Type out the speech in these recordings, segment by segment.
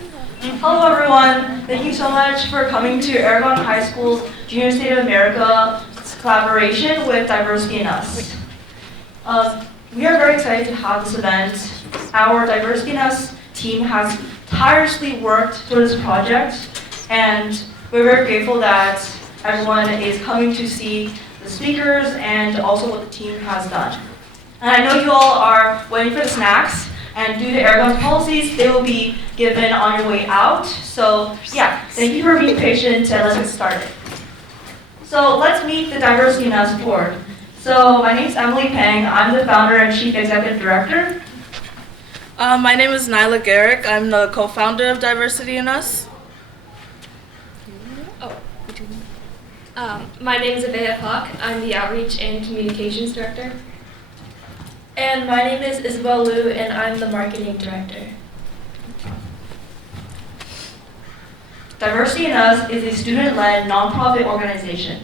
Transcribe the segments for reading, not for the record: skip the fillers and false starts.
Hello everyone, thank you so much for coming to Aragon High School's Junior State of America collaboration with DyeversityInUs. We are very excited to have this event. Our DyeversityInUs team has tirelessly worked towards this project, and we're very grateful that everyone is coming to see the speakers and also what the team has done. And I know you all are waiting for the snacks, and due to Aragon's policies, they will be given on your way out. So yeah, thank you for being patient, and let's get started. So let's meet the DyeversityInUs board. So my name is Emily Pang. I'm the founder and chief executive director. My name is Nyla Garrick. I'm the co-founder of DyeversityInUs. My name is Abea Hawk. I'm the outreach and communications director. And my name is Isabel Liu, and I'm the marketing director. DyeversityInUs is a student-led nonprofit organization.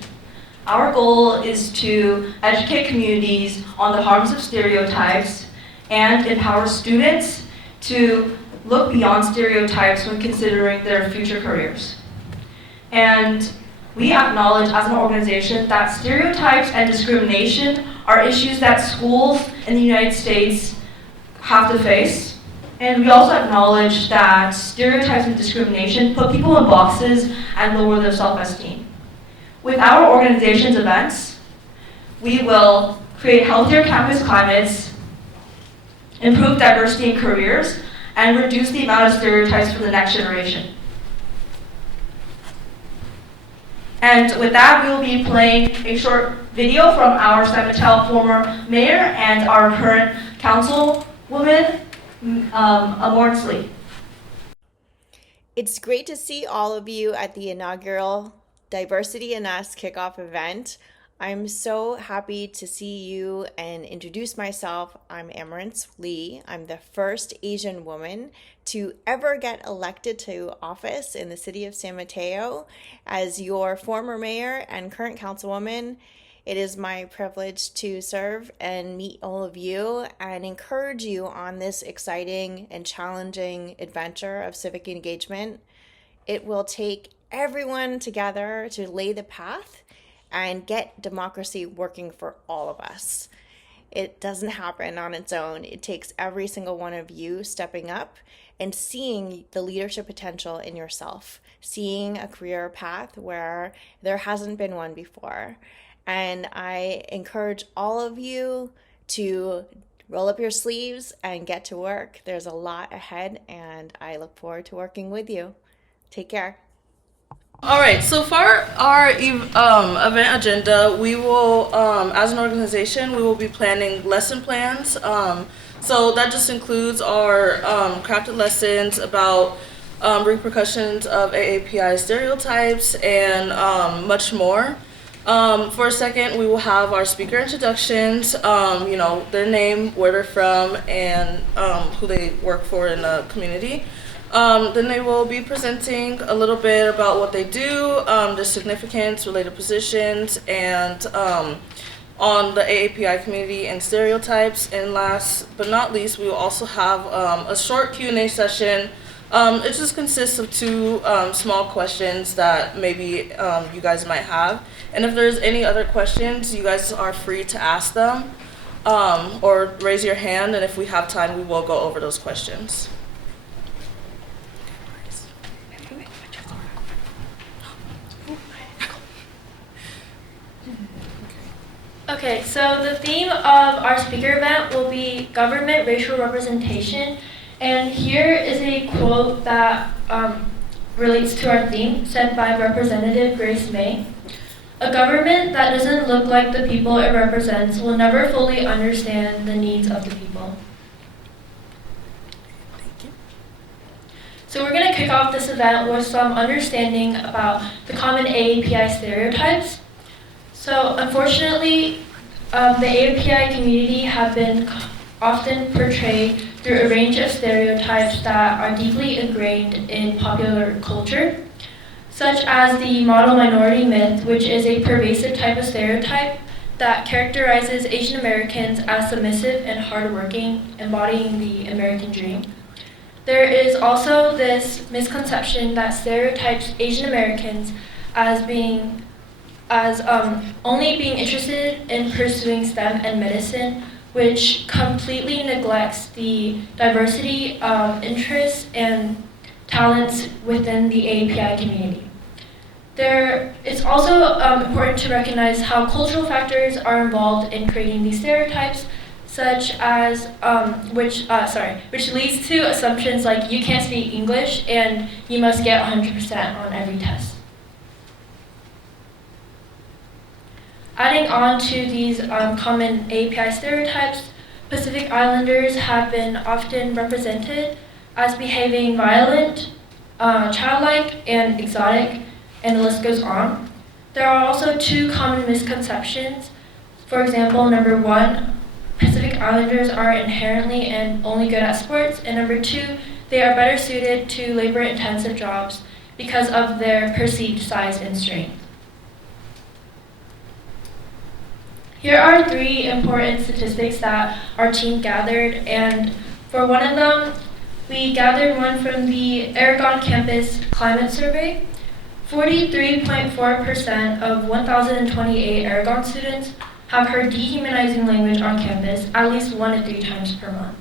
Our goal is to educate communities on the harms of stereotypes and empower students to look beyond stereotypes when considering their future careers. And we acknowledge as an organization that stereotypes and discrimination are issues that schools in the United States have to face. And we also acknowledge that stereotypes and discrimination put people in boxes and lower their self-esteem. With our organization's events, we will create healthier campus climates, improve diversity in careers, and reduce the amount of stereotypes for the next generation. And with that, we will be playing a short video from our San Mateo former mayor and our current councilwoman, Amourence. It's great to see all of you at the inaugural DyeversityInUs kickoff event. I'm so happy to see you and introduce myself. I'm Amourence Lee. I'm the first Asian woman to ever get elected to office in the city of San Mateo. As your former mayor and current councilwoman, it is my privilege to serve and meet all of you and encourage you on this exciting and challenging adventure of civic engagement. It will take everyone together to lay the path and get democracy working for all of us. It doesn't happen on its own. It takes every single one of you stepping up and seeing the leadership potential in yourself, seeing a career path where there hasn't been one before. And I encourage all of you to roll up your sleeves and get to work. There's a lot ahead, and I look forward to working with you. Take care. All right, so for our event agenda, we will, as an organization, we will be planning lesson plans. So that just includes our crafted lessons about repercussions of AAPI stereotypes and much more. For a second, we will have our speaker introductions, their name, where they're from, and who they work for in the community. Then they will be presenting a little bit about what they do, the significance, related positions, and on the AAPI community and stereotypes. And last but not least, we will also have a short Q&A session. It just consists of two small questions that maybe you guys might have. And if there's any other questions, you guys are free to ask them or raise your hand, and if we have time, we will go over those questions. Okay, so the theme of our speaker event will be government racial representation. And here is a quote that relates to our theme, said by Representative Grace May. "A government that doesn't look like the people it represents will never fully understand the needs of the people." Thank you. So we're going to kick off this event with some understanding about the common AAPI stereotypes. So unfortunately, the AAPI community have been often portrayed through a range of stereotypes that are deeply ingrained in popular culture, such as the model minority myth, which is a pervasive type of stereotype that characterizes Asian Americans as submissive and hardworking, embodying the American dream. There is also this misconception that stereotypes Asian Americans as only being interested in pursuing STEM and medicine, which completely neglects the diversity of interests and talents within the AAPI community. It's also important to recognize how cultural factors are involved in creating these stereotypes, such as which leads to assumptions like you can't speak English and you must get 100% on every test. Adding on to these common AAPI stereotypes, Pacific Islanders have been often represented as behaving violent, childlike, and exotic, and the list goes on. There are also two common misconceptions. For example, number one, Pacific Islanders are inherently and only good at sports, and number two, they are better suited to labor-intensive jobs because of their perceived size and strength. Here are three important statistics that our team gathered, and for one of them, we gathered one from the Aragon campus climate survey. 43.4% of 1,028 Aragon students have heard dehumanizing language on campus at least 1 to 3 times per month.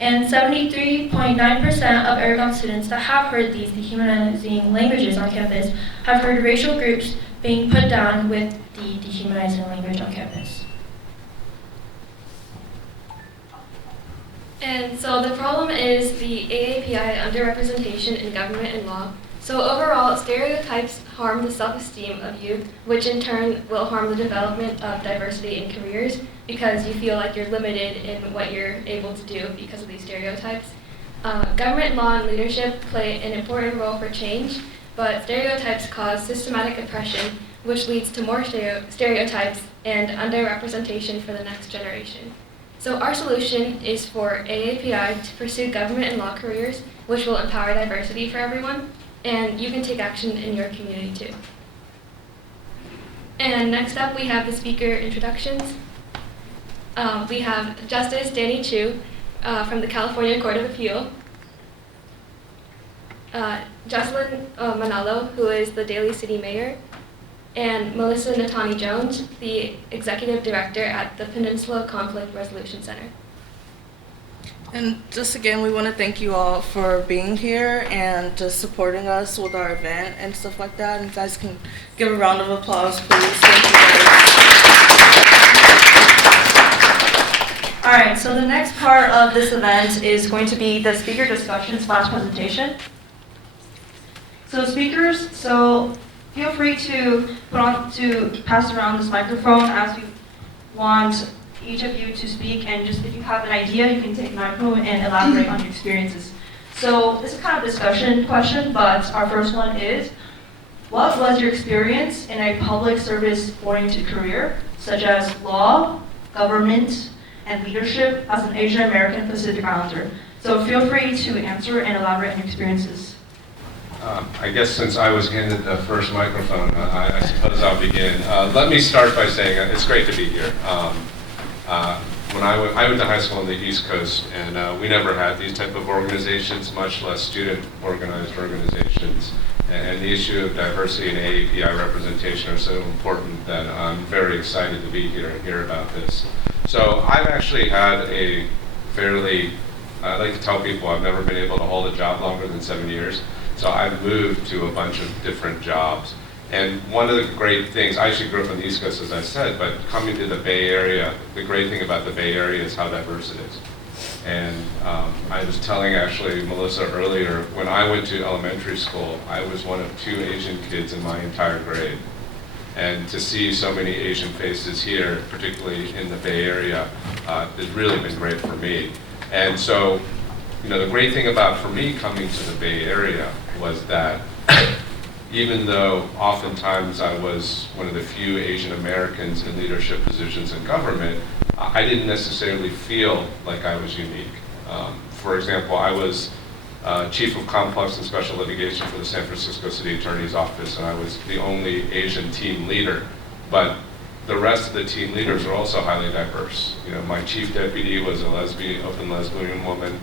And 73.9% of Aragon students that have heard these dehumanizing languages on campus have heard racial groups being put down with the dehumanizing language on campus. And so the problem is the AAPI underrepresentation in government and law. So overall, stereotypes harm the self-esteem of youth, which in turn will harm the development of diversity in careers because you feel like you're limited in what you're able to do because of these stereotypes. Government, law, and leadership play an important role for change, but stereotypes cause systematic oppression, which leads to more stereotypes and underrepresentation for the next generation. So our solution is for AAPI to pursue government and law careers, which will empower diversity for everyone, and you can take action in your community too. And next up, we have the speaker introductions. We have Justice Danny Chou from the California Court of Appeal, Juslyn Manalo, who is the Daly City Mayor, and Melissa Netane-Jones, the Executive Director at the Peninsula Conflict Resolution Center. And just again, we want to thank you all for being here and just supporting us with our event and stuff like that. And you guys can give a round of applause, please. Thank you guys. All right, so the next part of this event is going to be the speaker discussion / presentation. So speakers, feel free to pass around this microphone as you want each of you to speak, and just if you have an idea, you can take the microphone and elaborate on your experiences. So this is kind of a discussion question, but our first one is, what was your experience in a public service-oriented career, such as law, government, and leadership as an Asian American Pacific Islander? So feel free to answer and elaborate on your experiences. I guess since I was handed the first microphone, I suppose I'll begin. Let me start by saying it's great to be here. When I went to high school on the East Coast, and we never had these type of organizations, much less student-organized organizations. And the issue of diversity and AAPI representation are so important that I'm very excited to be here and hear about this. So I've actually had I like to tell people I've never been able to hold a job longer than 7 years. So I've moved to a bunch of different jobs. And one of the great things, I actually grew up on the East Coast, as I said, but coming to the Bay Area, the great thing about the Bay Area is how diverse it is. And I was telling actually Melissa earlier, when I went to elementary school, I was one of 2 Asian kids in my entire grade. And to see so many Asian faces here, particularly in the Bay Area, has really been great for me. And so, the great thing for me coming to the Bay Area was that even though oftentimes I was one of the few Asian Americans in leadership positions in government, I didn't necessarily feel like I was unique. For example, I was Chief of Complex and Special Litigation for the San Francisco City Attorney's Office, and I was the only Asian team leader. But the rest of the team leaders are also highly diverse. My chief deputy was a open lesbian woman.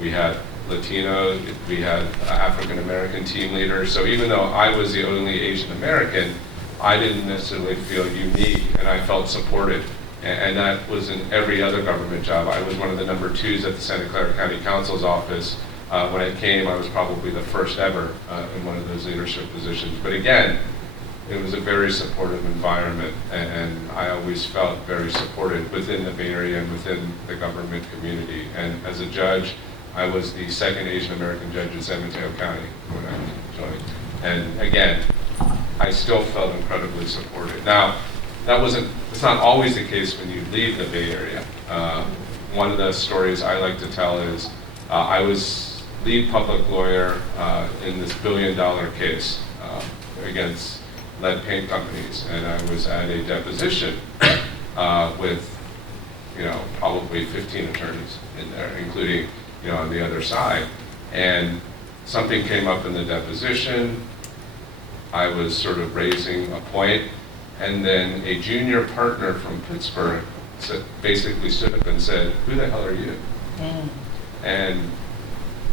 we had Latino, we had African American team leaders. So even though I was the only Asian American, I didn't necessarily feel unique, and I felt supported. And that was in every other government job. I was one of the number 2s at the Santa Clara County Council's office. When I came, I was probably the first ever in one of those leadership positions. But again, it was a very supportive environment, and I always felt very supported within the Bay Area and within the government community. And as a judge, I was the second Asian American judge in San Mateo County when I joined. And again, I still felt incredibly supported. Now, it's not always the case when you leave the Bay Area. One of the stories I like to tell is I was lead public lawyer in this billion-dollar case against lead paint companies, and I was at a deposition with, probably 15 attorneys in there, including, on the other side. And something came up in the deposition. I was sort of raising a point, and then a junior partner from Pittsburgh basically stood up and said, "Who the hell are you?" And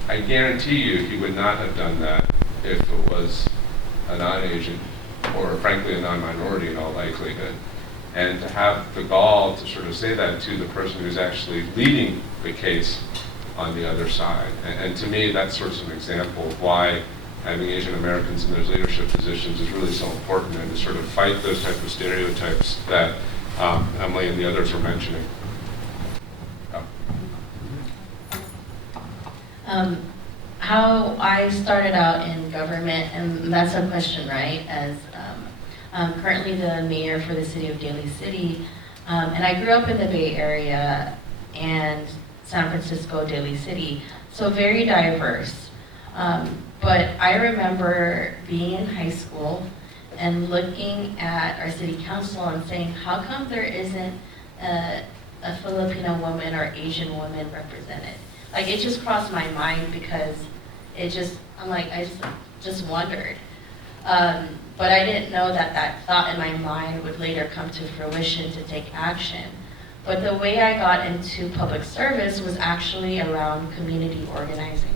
I guarantee you he would not have done that if it was a non-Asian, or frankly a non-minority in all likelihood. And to have the gall to sort of say that to the person who's actually leading the case on the other side. And to me, that's sort of an example of why having Asian Americans in those leadership positions is really so important, and to sort of fight those type of stereotypes that Emily and the others were mentioning. How I started out in government, and that's a question, right? As I'm currently the mayor for the city of Daly City, and I grew up in the Bay Area and San Francisco, Daly City, so very diverse. But I remember being in high school and looking at our city council and saying, how come there isn't a Filipino woman or Asian woman represented? Like, it just crossed my mind because I just wondered. But I didn't know that thought in my mind would later come to fruition to take action. But the way I got into public service was actually around community organizing.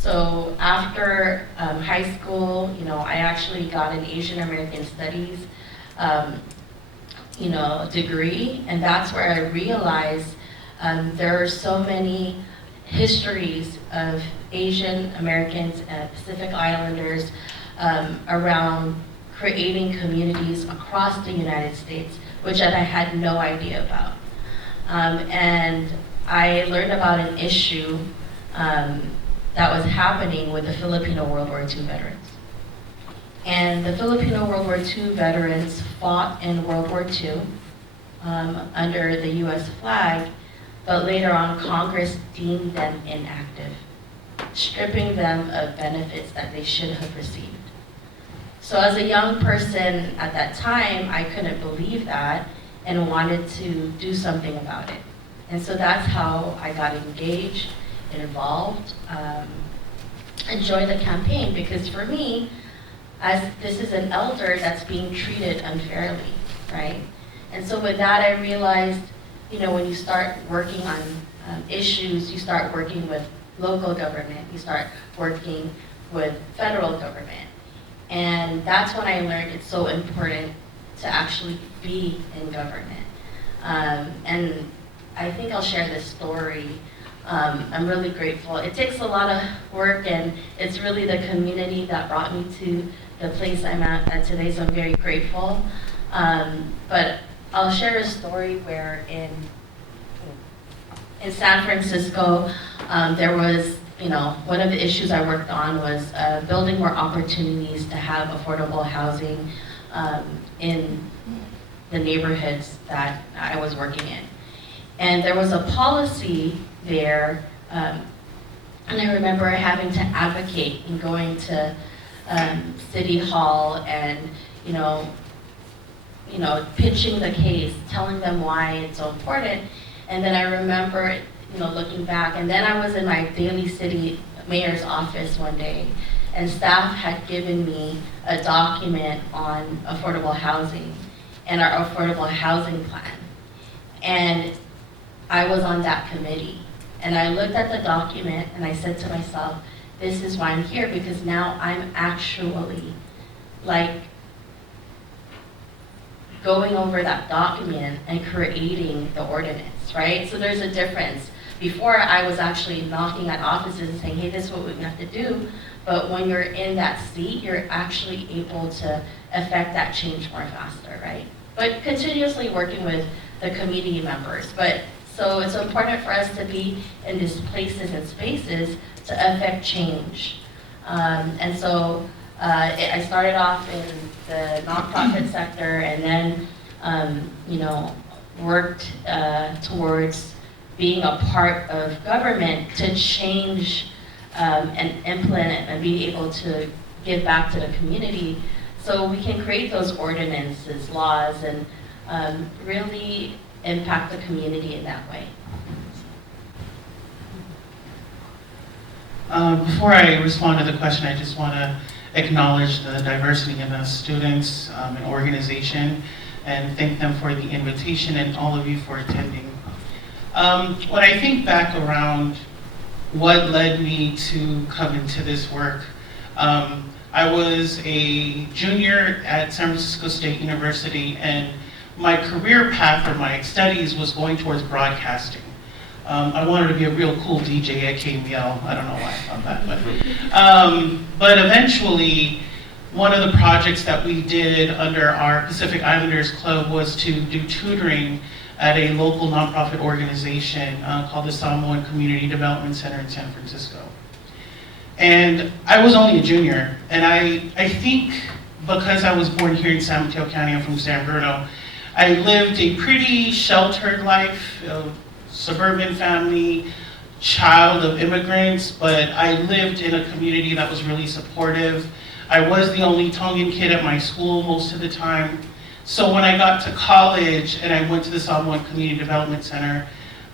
So after high school, I actually got an Asian American Studies, degree, and that's where I realized there are so many histories of Asian Americans and Pacific Islanders around creating communities across the United States, which I had no idea about. And I learned about an issue that was happening with the Filipino World War II veterans. And the Filipino World War II veterans fought in World War II under the US flag, but later on Congress deemed them inactive, stripping them of benefits that they should have received. So as a young person at that time, I couldn't believe that and wanted to do something about it. And so that's how I got engaged, involved, and joined the campaign, because for me, as this is an elder that's being treated unfairly, right? And so with that, I realized, when you start working on issues, you start working with local government, you start working with federal government. And that's when I learned it's so important to actually be in government. And I think I'll share this story. I'm really grateful. It takes a lot of work, and it's really the community that brought me to the place I'm at today, so I'm very grateful. But I'll share a story where in San Francisco, there was, one of the issues I worked on was building more opportunities to have affordable housing in the neighborhoods that I was working in. And there was a policy there, and I remember having to advocate and going to City Hall and, pitching the case, telling them why it's so important. And then I remember, looking back, and then I was in my Daly City mayor's office one day, and staff had given me a document on affordable housing and our affordable housing plan. And I was on that committee. And I looked at the document and I said to myself, this is why I'm here, because now I'm actually like going over that document and creating the ordinance, right? So there's a difference. Before I was actually knocking at offices and saying, hey, this is what we have to do. But when you're in that seat, you're actually able to affect that change more faster, right? But continuously working with the community members. But so it's important for us to be in these places and spaces to affect change. And so I started off in the nonprofit sector and then, worked towards being a part of government to change and implement and be able to give back to the community so we can create those ordinances, laws, and really impact the community in that way. Before I respond to the question, I just want to acknowledge the DyeversityInUs students and organization and thank them for the invitation and all of you for attending. When I think back around what led me to come into this work, I was a junior at San Francisco State University, and my career path or my studies was going towards broadcasting. I wanted to be a real cool DJ at KML. I don't know why I thought that, but eventually, one of the projects that we did under our Pacific Islanders Club was to do tutoring at a local nonprofit organization called the Samoan Community Development Center in San Francisco. And I was only a junior, and I think because I was born here in San Mateo County, I'm from San Bruno, I lived a pretty sheltered life, suburban family, child of immigrants, but I lived in a community that was really supportive. I was the only Tongan kid at my school most of the time. So when I got to college and I went to the Samoan Community Development Center,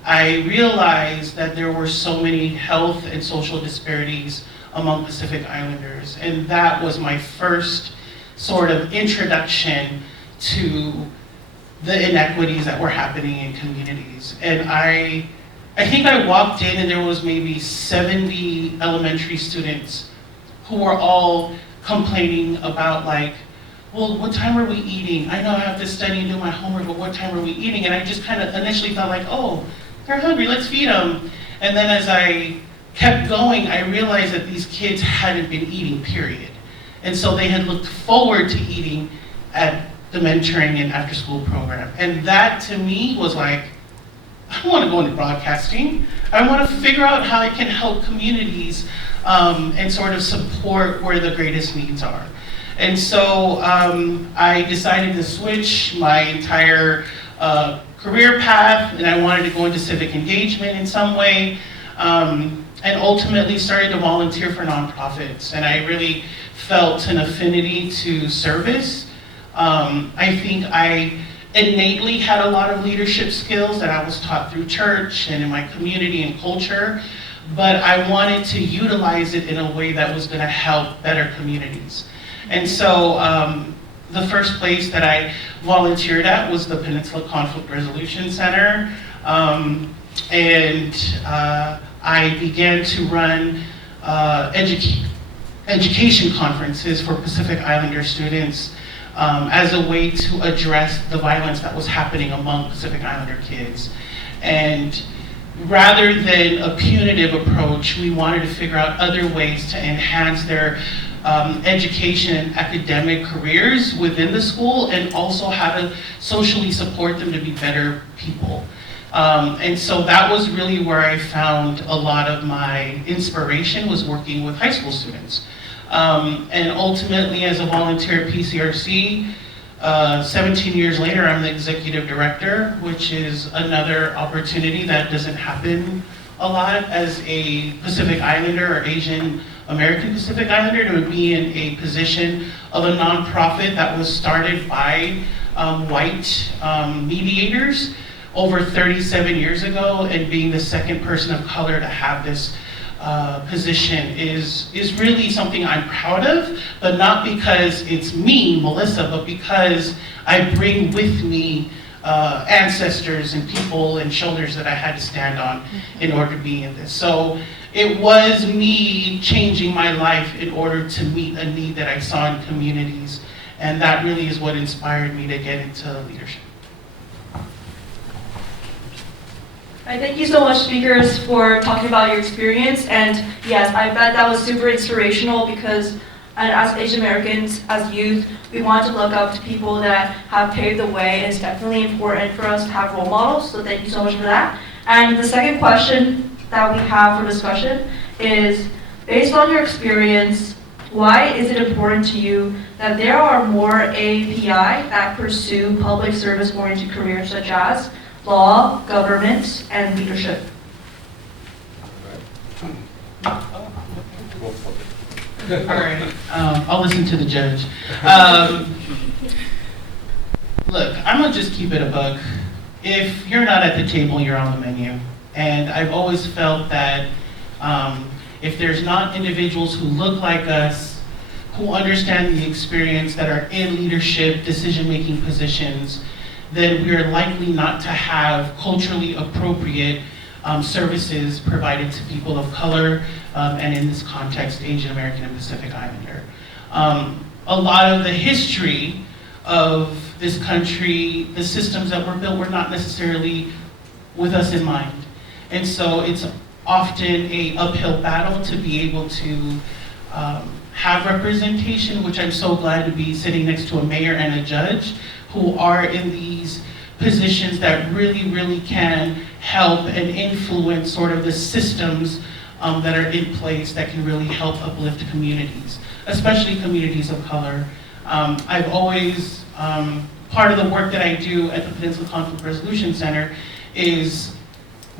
I realized that there were so many health and social disparities among Pacific Islanders. And that was my first sort of introduction to the inequities that were happening in communities. And I think I walked in and there was maybe 70 elementary students who were all complaining about like, well, what time are we eating? I know I have to study and do my homework, but what time are we eating? And I just kind of initially thought like, oh, they're hungry, let's feed them. And then as I kept going, I realized that these kids hadn't been eating, period. And so they had looked forward to eating at the mentoring and after school program. And that to me was like, I want to go into broadcasting. I want to figure out how I can help communities and sort of support where the greatest needs are. And so I decided to switch my entire career path, and I wanted to go into civic engagement in some way, and ultimately started to volunteer for nonprofits. And I really felt an affinity to service. I think I innately had a lot of leadership skills that I was taught through church and in my community and culture, but I wanted to utilize it in a way that was going to help better communities. And so the first place that I volunteered at was the Peninsula Conflict Resolution Center. I began to run education conferences for Pacific Islander students as a way to address the violence that was happening among Pacific Islander kids. And rather than a punitive approach, we wanted to figure out other ways to enhance their education and academic careers within the school, and also how to socially support them to be better people. And so that was really where I found a lot of my inspiration, was working with high school students. And ultimately, as a volunteer at PCRC, 17 years later, I'm the executive director, which is another opportunity that doesn't happen a lot as a Pacific Islander or Asian American Pacific Islander, to be in a position of a nonprofit that was started by white mediators over 37 years ago, and being the second person of color to have this position is really something I'm proud of, but not because it's me, Melissa, but because I bring with me ancestors and people and shoulders that I had to stand on in order to be in this. So it was me changing my life in order to meet a need that I saw in communities. And that really is what inspired me to get into leadership. I thank you so much, speakers, for talking about your experience. And yes, I bet that was super inspirational because as Asian Americans, as youth, we want to look up to people that have paved the way. It's definitely important for us to have role models, so thank you so much for that. And the second question that we have for discussion is, based on your experience, why is it important to you that there are more AAPI that pursue public service-oriented careers such as law, government, and leadership? All right, I'll listen to the judge. Look, I'm gonna just keep it a buck. If you're not at the table, you're on the menu. And I've always felt that if there's not individuals who look like us, who understand the experience, that are in leadership, decision-making positions, then we're likely not to have culturally appropriate services provided to people of color, and in this context, Asian American and Pacific Islander. A lot of the history of this country, the systems that were built were not necessarily with us in mind. And so it's often an uphill battle to be able to have representation, which I'm so glad to be sitting next to a mayor and a judge who are in these positions that really, really can help and influence sort of the systems that are in place that can really help uplift communities, especially communities of color. I've always, part of the work that I do at the Peninsula Conflict Resolution Center is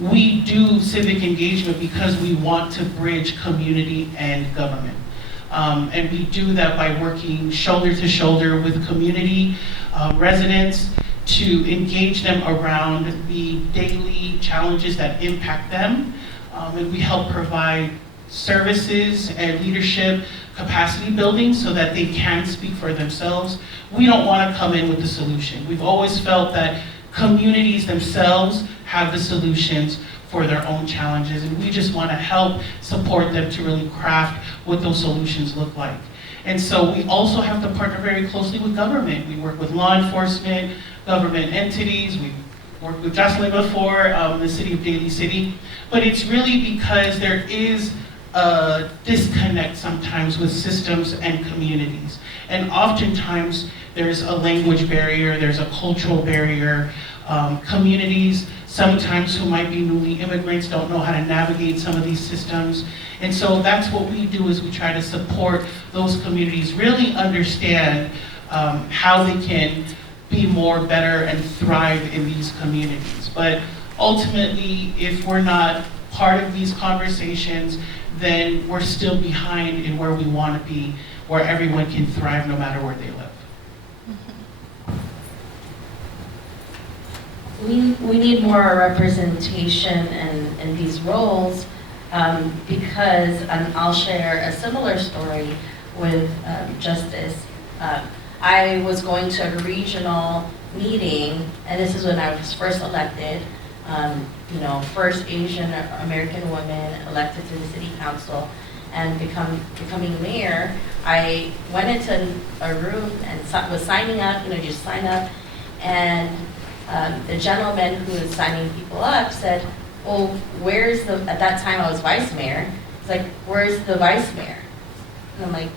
we do civic engagement because we want to bridge community and government. And we do that by working shoulder to shoulder with community residents to engage them around the daily challenges that impact them. And we help provide services and leadership capacity building so that they can speak for themselves. We don't want to come in with the solution. We've always felt that communities themselves have the solutions for their own challenges, and we just want to help support them to really craft what those solutions look like. And so we also have to partner very closely with government. We work with law enforcement, government entities. We've worked with Juslyn before, the city of Daly City. But it's really because there is a disconnect sometimes with systems and communities. And oftentimes there's a language barrier, there's a cultural barrier. Communities sometimes who might be newly immigrants don't know how to navigate some of these systems. And so that's what we do, is we try to support those communities, really understand how they can be more better and thrive in these communities. But ultimately, if we're not part of these conversations, then we're still behind in where we want to be, where everyone can thrive no matter where they live. We need more representation in these roles because, and I'll share a similar story with Justice. I was going to a regional meeting, and this is when I was first elected, first Asian American woman elected to the city council, and becoming mayor. I went into a room and was signing up, you sign up, and the gentleman who was signing people up said, well, where's at that time I was vice mayor. He's like, where's the vice mayor? And I'm like,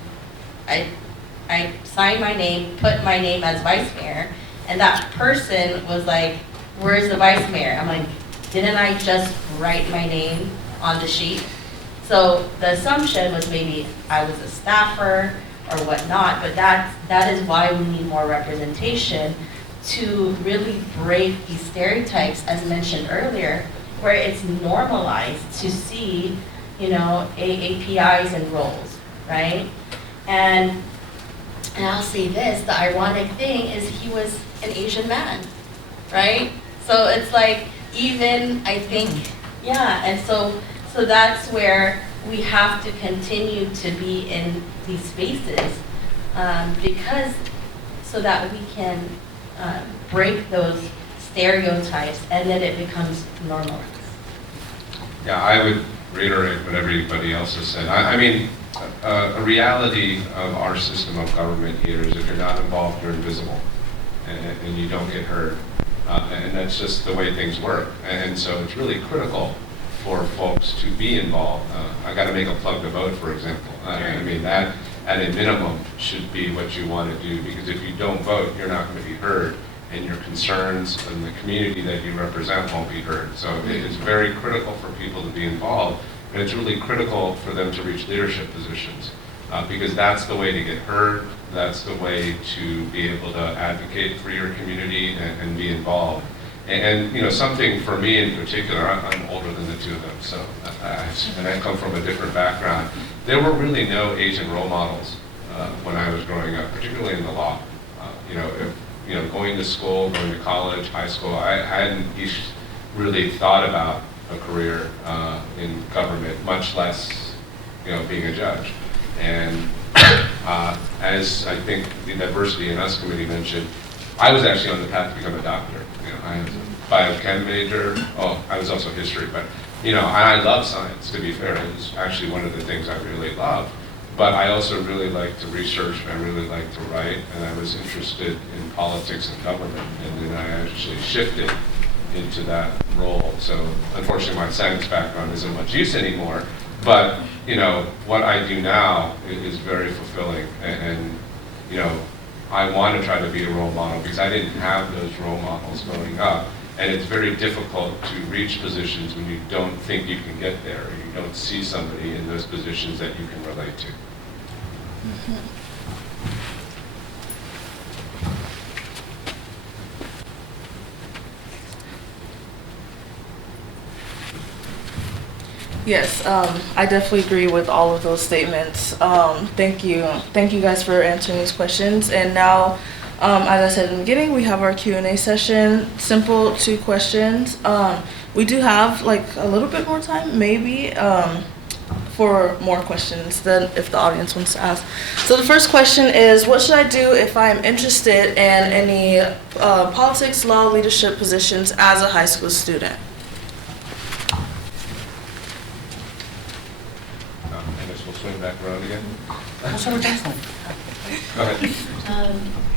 I signed my name, put my name as vice mayor, and that person was like, where's the vice mayor? I'm like, didn't I just write my name on the sheet? So the assumption was maybe I was a staffer or whatnot, but that is why we need more representation to really break these stereotypes, as mentioned earlier, where it's normalized to see, AAPIs and roles, right? And I'll say this, the ironic thing is he was an Asian man, right? So it's like, even, I think, yeah, and so that's where we have to continue to be in these spaces because so that we can break those stereotypes, and then it becomes normalized. Yeah, I would reiterate what everybody else has said. I mean, a reality of our system of government here is if you're not involved, you're invisible, and you don't get heard. And that's just the way things work. And so it's really critical for folks to be involved. I got to make a plug to vote, for example. I mean, that at a minimum should be what you want to do, because if you don't vote, you're not going to be heard, and your concerns and the community that you represent won't be heard. So it's very critical for people to be involved, and it's really critical for them to reach leadership positions, because that's the way to get heard, that's the way to be able to advocate for your community and be involved. And you know, something for me in particular, I'm older than the two of them, so and I come from a different background. There were really no Asian role models when I was growing up, particularly in the law. Going to school, going to college, high school, I hadn't really thought about a career in government, much less, being a judge. And as I think the DyeversityInUs committee mentioned, I was actually on the path to become a doctor. I was a biochem major. Oh, I was also history, but I love science. To be fair, it was actually one of the things I really loved. But I also really like to research, and I really like to write, and I was interested in politics and government, and then I actually shifted into that role. So unfortunately, my science background isn't much use anymore, but what I do now is very fulfilling, and I want to try to be a role model because I didn't have those role models growing up. And it's very difficult to reach positions when you don't think you can get there, or you don't see somebody in those positions that you can relate to. Yes, I definitely agree with all of those statements. Thank you guys for answering these questions. And now, as I said in the beginning, we have our Q&A session. Simple 2 questions. We do have like a little bit more time, maybe, for more questions than if the audience wants to ask. So the first question is, what should I do if I'm interested in any politics, law, leadership positions as a high school student? I guess we'll swing back around again. Go ahead.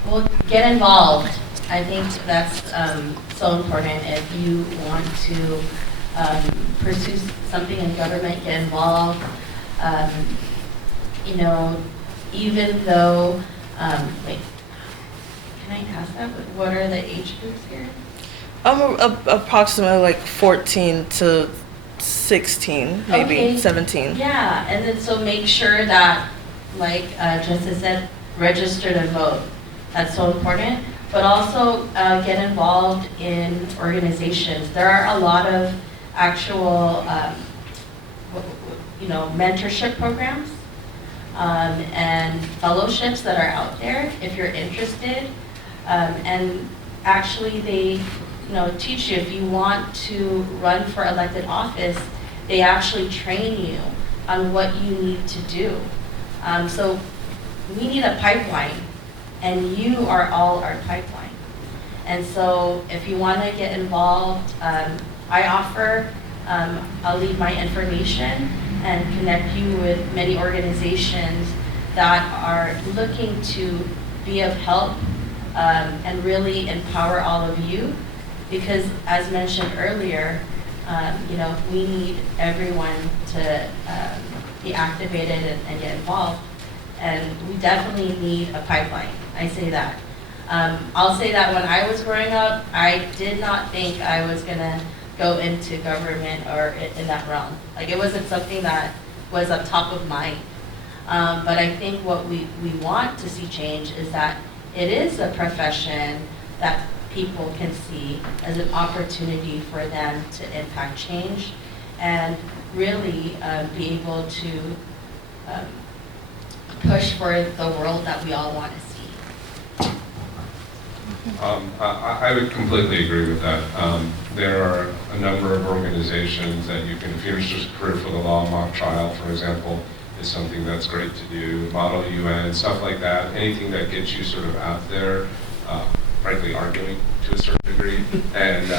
Well, get involved. I think that's so important. If you want to pursue something in government, get involved. Even though, wait, can I ask that? What are the age groups here? Approximately like 14 to 16, maybe Okay. 17. Yeah, and then so make sure that, like Juslyn said, register to vote. That's so important. But also get involved in organizations. There are a lot of actual, mentorship programs and fellowships that are out there if you're interested. And actually they, teach you if you want to run for elected office, they actually train you on what you need to do. So we need a pipeline, and you are all our pipeline. And so if you want to get involved, I offer, I'll leave my information and connect you with many organizations that are looking to be of help and really empower all of you. Because as mentioned earlier, we need everyone to be activated and get involved. And we definitely need a pipeline. I say that. I'll say that when I was growing up, I did not think I was gonna go into government or in that realm. Like, it wasn't something that was up top of mind. But I think what we want to see change is that it is a profession that people can see as an opportunity for them to impact change and really be able to push for the world that we all want to see. I would completely agree with that. There are a number of organizations that you can, if you're just career for the law, mock trial, for example, is something that's great to do. Model UN, stuff like that. Anything that gets you sort of out there frankly, arguing to a certain degree. And,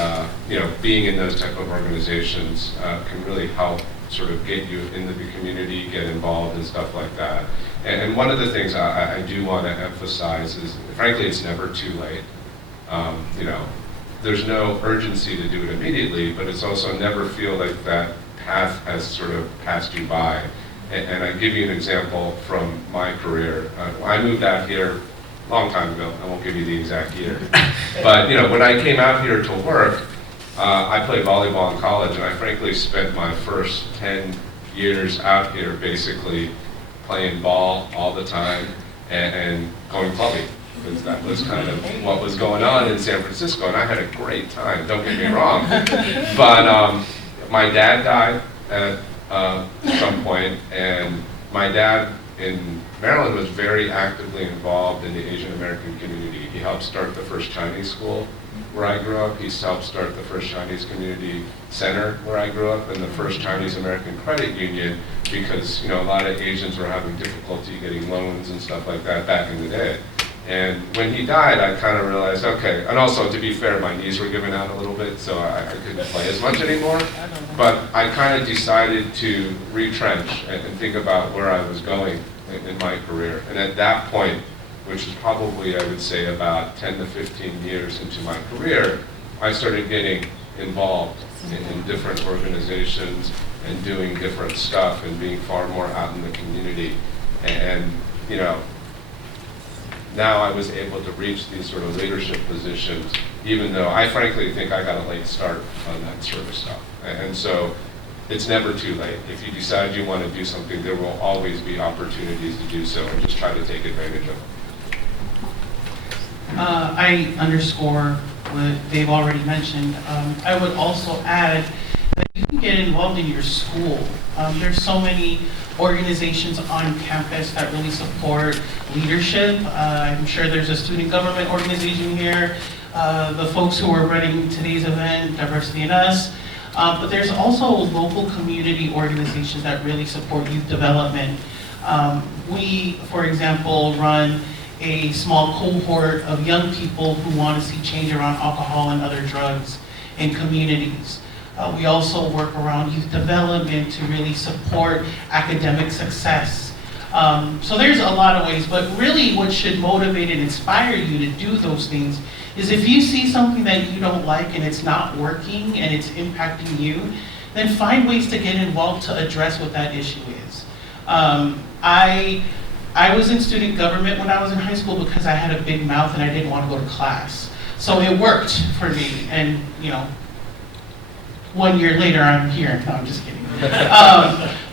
being in those type of organizations can really help sort of get you into the community, get involved and stuff like that. And one of the things I do want to emphasize is, frankly, it's never too late. There's no urgency to do it immediately, but it's also never feel like that path has sort of passed you by. And I give you an example from my career. I moved out here a long time ago. I won't give you the exact year. But when I came out here to work, I played volleyball in college, and I frankly spent my first 10 years out here basically playing ball all the time and going clubbing, because that was kind of what was going on in San Francisco, and I had a great time, don't get me wrong. But my dad died at some point, and my dad in Maryland was very actively involved in the Asian American community. He helped start the first Chinese school where I grew up. He's helped start the first Chinese community center where I grew up, and the first Chinese American credit union, because a lot of Asians were having difficulty getting loans and stuff like that back in the day. And when he died, I kind of realized, okay, and also to be fair, my knees were giving out a little bit, so I couldn't play as much anymore. But I kind of decided to retrench and think about where I was going in my career. And at that point, which is probably, I would say, about 10 to 15 years into my career, I started getting involved in different organizations and doing different stuff and being far more out in the community. And now I was able to reach these sort of leadership positions, even though I frankly think I got a late start on that sort of stuff. And so it's never too late. If you decide you want to do something, there will always be opportunities to do so, and just try to take advantage of them. I underscore what they've already mentioned. I would also add that you can get involved in your school. There's so many organizations on campus that really support leadership. I'm sure there's a student government organization here, the folks who are running today's event, DyeversityInUs, but there's also local community organizations that really support youth development. We, for example, run a small cohort of young people who want to see change around alcohol and other drugs in communities. We also work around youth development to really support academic success. So there's a lot of ways, but really what should motivate and inspire you to do those things is if you see something that you don't like and it's not working and it's impacting you, then find ways to get involved to address what that issue is. I was in student government when I was in high school because I had a big mouth and I didn't want to go to class. So it worked for me, and 1 year later I'm here. No, I'm just kidding.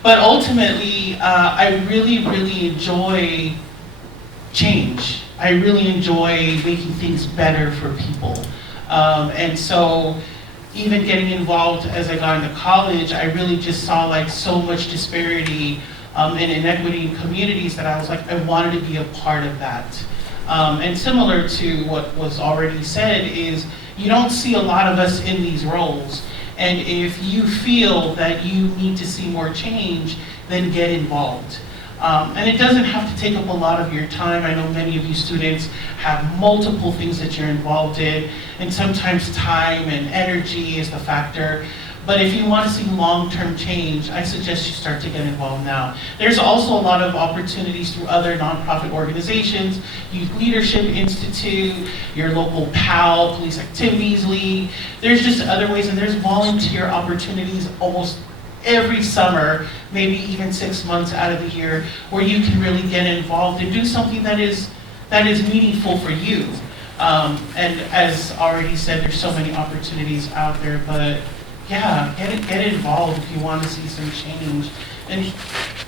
But ultimately, I really, really enjoy change. I really enjoy making things better for people. And so even getting involved as I got into college, I really just saw so much disparity and inequity in communities that I was like, I wanted to be a part of that. And similar to what was already said is, you don't see a lot of us in these roles. And if you feel that you need to see more change, then get involved. And it doesn't have to take up a lot of your time. I know many of you students have multiple things that you're involved in, and sometimes time and energy is the factor. But if you want to see long-term change, I suggest you start to get involved now. There's also a lot of opportunities through other nonprofit organizations, Youth Leadership Institute, your local PAL, Police Activities League. There's just other ways, and there's volunteer opportunities almost every summer, maybe even 6 months out of the year, where you can really get involved and do something that is meaningful for you. And as already said, there's so many opportunities out there, but yeah, get involved if you want to see some change. And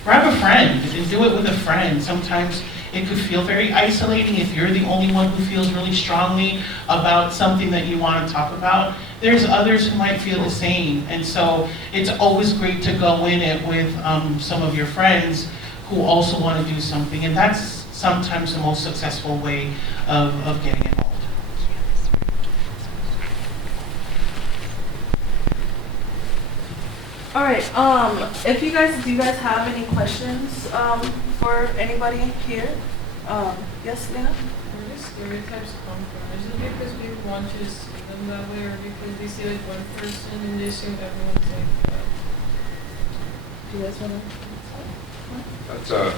grab a friend and do it with a friend. Sometimes it could feel very isolating if you're the only one who feels really strongly about something that you want to talk about. There's others who might feel the same. And so it's always great to go in it with some of your friends who also want to do something. And that's sometimes the most successful way of getting involved. All right. Do you guys have any questions for anybody here? Yes, Lena? stereotypes come from? Is it because we want to see them that way, or because we see like one person and they assume everyone's like that? Do you guys want to? That's a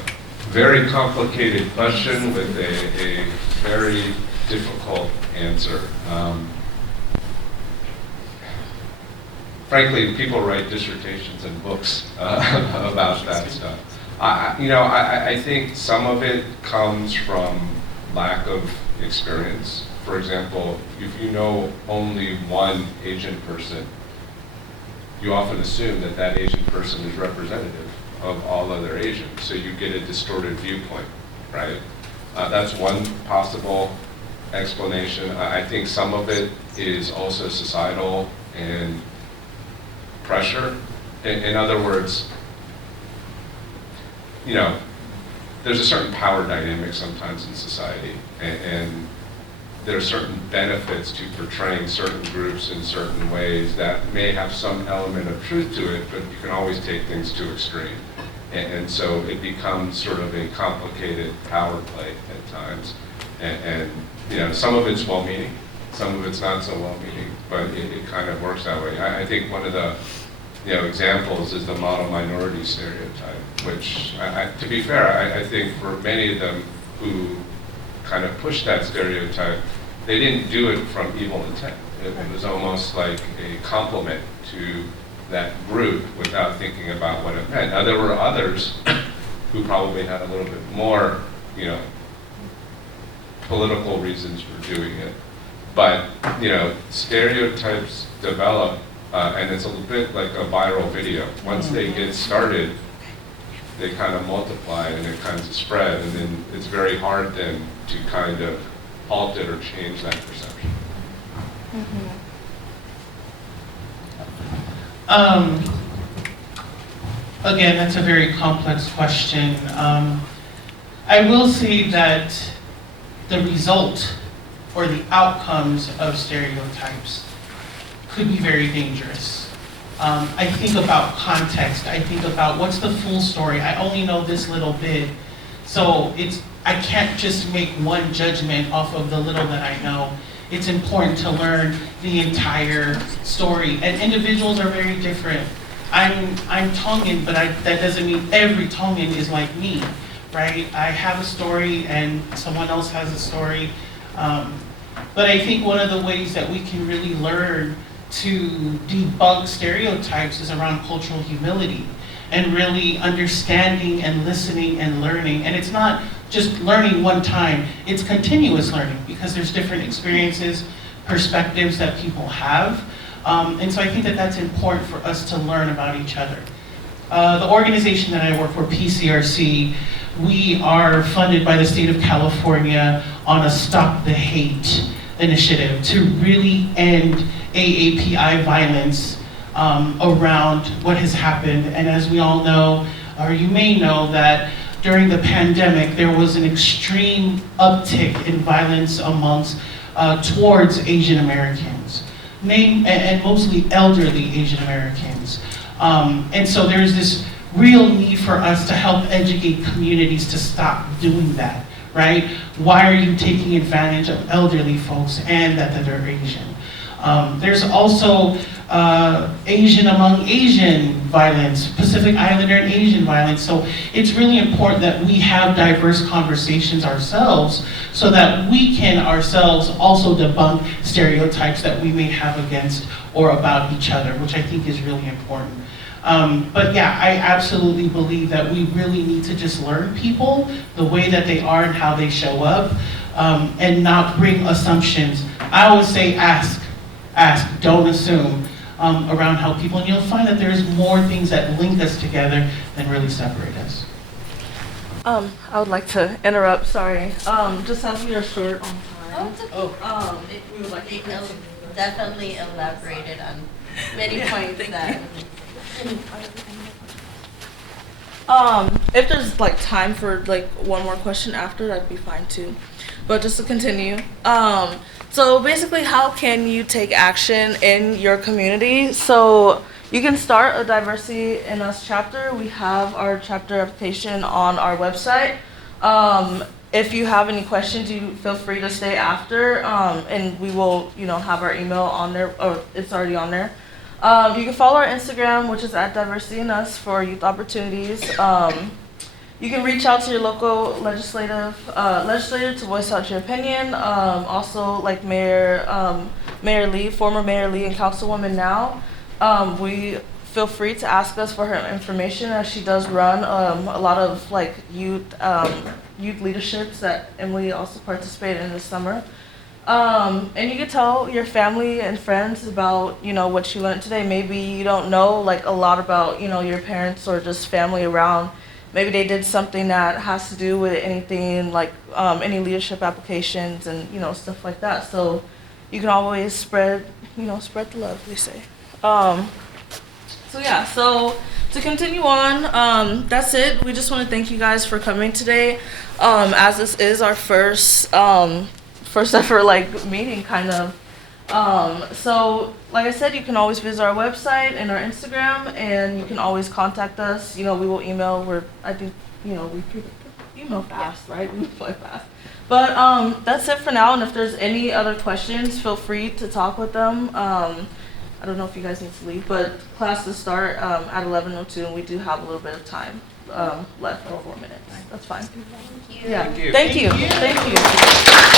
very complicated question with a very difficult answer. Frankly, people write dissertations and books about that stuff. I think some of it comes from lack of experience. For example, if you know only one Asian person, you often assume that that Asian person is representative of all other Asians, so you get a distorted viewpoint, right? That's one possible explanation. I think some of it is also societal and pressure. In other words, there's a certain power dynamic sometimes in society, and there are certain benefits to portraying certain groups in certain ways that may have some element of truth to it, but you can always take things to extreme. And so it becomes sort of a complicated power play at times. And some of it's well-meaning, some of it's not so well-meaning, but it kind of works that way. I think one of the examples is the model minority stereotype, which, to be fair, I think for many of them who kind of pushed that stereotype, they didn't do it from evil intent. It was almost like a compliment to that group without thinking about what it meant. Now, there were others who probably had a little bit more, political reasons for doing it. But, stereotypes develop, and it's a little bit like a viral video. Once they get started, they kind of multiply and it kind of spread, and then it's very hard then to kind of halt it or change that perception. Again, that's a very complex question. I will say that the result or the outcomes of stereotypes could be very dangerous. I think about context. I think about what's the full story. I only know this little bit, so I can't just make one judgment off of the little that I know. It's important to learn the entire story, and individuals are very different. I'm Tongan, but that doesn't mean every Tongan is like me, right? I have a story, and someone else has a story. But I think one of the ways that we can really learn to debunk stereotypes is around cultural humility and really understanding and listening and learning. And it's not just learning one time, it's continuous learning because there's different experiences, perspectives that people have. And so I think that that's important for us to learn about each other. The organization that I work for, PCRC, we are funded by the state of California on a Stop the Hate initiative to really end AAPI violence around what has happened. And as we all know, or you may know, that during the pandemic, there was an extreme uptick in violence towards Asian Americans, and mostly elderly Asian Americans. And so there's this real need for us to help educate communities to stop doing that, right? Why are you taking advantage of elderly folks and that they're Asian? There's also Asian among Asian violence, Pacific Islander and Asian violence. So it's really important that we have diverse conversations ourselves so that we can ourselves also debunk stereotypes that we may have against or about each other, which I think is really important. But yeah, I absolutely believe that we really need to just learn people, the way that they are and how they show up, and not bring assumptions. I always say ask, don't assume around how people, and you'll find that there's more things that link us together than really separate us. I would like to interrupt, sorry. Just as we are short on time. Oh, it's okay. We would like to definitely elaborated on many points that. If there's like time for like one more question after, that'd be fine too. But just to continue, so basically, how can you take action in your community? So you can start a Diversity in Us chapter. We have our chapter application on our website. if you have any questions, you feel free to stay after, and we will, have our email on there, or it's already on there. You can follow our Instagram, which is at DyeversityInUs for youth opportunities. You can reach out to your local legislator to voice out your opinion. Also, like Mayor Lee, former Mayor Lee, and Councilwoman now, we feel free to ask us for her information, as she does run a lot of like youth leaderships that Emily also participated in this summer. And you can tell your family and friends about, what you learned today. Maybe you don't know like a lot about, your parents or just family around. Maybe they did something that has to do with anything like any leadership applications and, stuff like that. So you can always spread the love, we say. So to continue on, that's it. We just want to thank you guys for coming today. As this is our first ever like meeting kind of. So like I said, you can always visit our website and our Instagram, and you can always contact us. We will email. We email fast, right? We reply fast. But that's it for now. And if there's any other questions, feel free to talk with them. I don't know if you guys need to leave, but classes start at 11:02, and we do have a little bit of time left for 4 minutes. That's fine. Thank you. Yeah. Thank you. Thank you. Thank you.